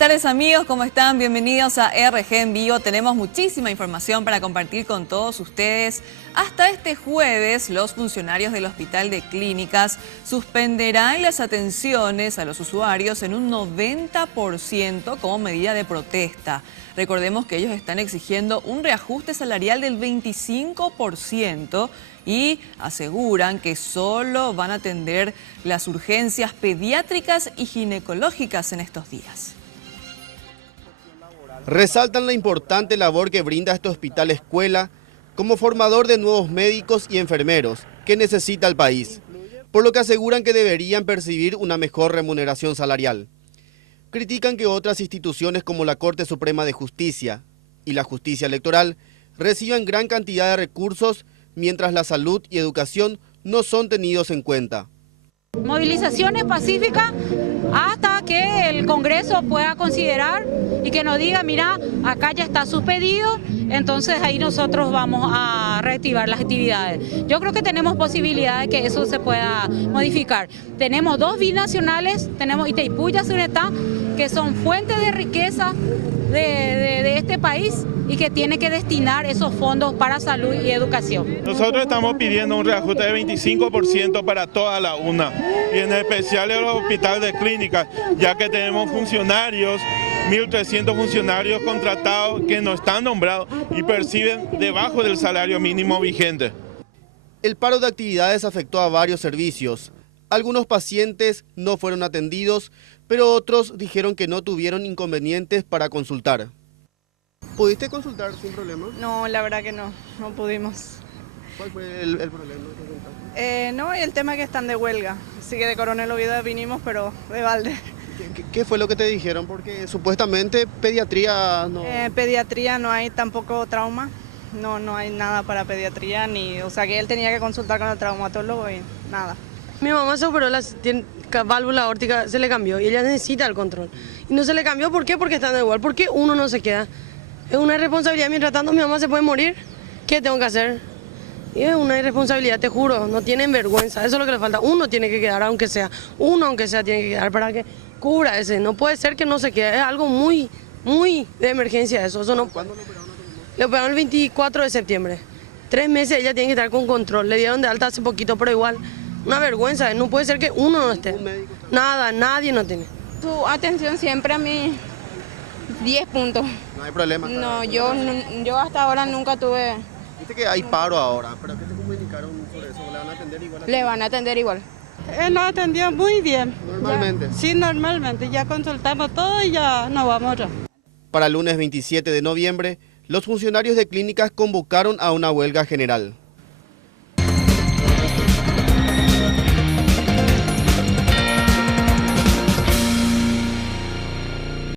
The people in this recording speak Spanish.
tardes amigos, ¿cómo están? Bienvenidos a RG en Vivo. Tenemos muchísima información para compartir con todos ustedes. Hasta este jueves, los funcionarios del Hospital de Clínicas suspenderán las atenciones a los usuarios en un 90% como medida de protesta. Recordemos que ellos están exigiendo un reajuste salarial del 25% y aseguran que solo van a atender las urgencias pediátricas y ginecológicas en estos días. Resaltan la importante labor que brinda este hospital escuela como formador de nuevos médicos y enfermeros que necesita el país, por lo que aseguran que deberían percibir una mejor remuneración salarial. Critican que otras instituciones como la Corte Suprema de Justicia y la Justicia Electoral reciban gran cantidad de recursos mientras la salud y educación no son tenidos en cuenta. Movilizaciones pacíficas hasta que el Congreso pueda considerar y que nos diga, mira, acá ya está suspendido, entonces ahí nosotros vamos a reactivar las actividades. Yo creo que tenemos posibilidad de que eso se pueda modificar. Tenemos dos binacionales, tenemos Itaipú y Yacyretá, que son fuentes de riqueza de este país y que tiene que destinar esos fondos para salud y educación. Nosotros estamos pidiendo un reajuste de 25% para toda la UNA y en especial el Hospital de Clínicas, ya que tenemos funcionarios, 1.300 funcionarios contratados que no están nombrados y perciben debajo del salario mínimo vigente. El paro de actividades afectó a varios servicios. Algunos pacientes no fueron atendidos, pero otros dijeron que no tuvieron inconvenientes para consultar. ¿Pudiste consultar sin problema? No, la verdad que no pudimos. ¿Cuál fue el problema? No, el tema es que están de huelga, así que de Coronel Oviedo vinimos, pero de balde. ¿Qué fue lo que te dijeron? Porque supuestamente pediatría no... Pediatría no hay tampoco trauma, no hay nada para pediatría, o sea que él tenía que consultar con el traumatólogo y nada. Mi mamá se operó la válvula aórtica, se le cambió y ella necesita el control. Y no se le cambió, ¿por qué? Porque están de igual. ¿Por qué uno no se queda? Es una irresponsabilidad, mientras tanto mi mamá se puede morir. ¿Qué tengo que hacer? Y es una irresponsabilidad, te juro, no tienen vergüenza, eso es lo que le falta. Uno tiene que quedar, aunque sea tiene que quedar para que cubra ese. No puede ser que no se quede, es algo muy de emergencia eso. No... ¿Cuándo lo operaron a tu mamá? Le operaron el 24 de septiembre. 3 meses ella tiene que estar con control, le dieron de alta hace poquito, pero igual, una vergüenza, no puede ser que uno no esté. Nada, nadie no tiene. Su atención siempre a mí, 10 puntos. No hay problema. No, yo hasta ahora nunca tuve... Dice que hay paro ahora, pero ¿qué te comunicaron sobre eso? ¿Le van a atender igual? Le van a atender igual. Él nos atendió muy bien. ¿Normalmente? Ya, sí, normalmente. Ya consultamos todo y ya nos vamos ya. Para el lunes 27 de noviembre, los funcionarios de clínicas convocaron a una huelga general.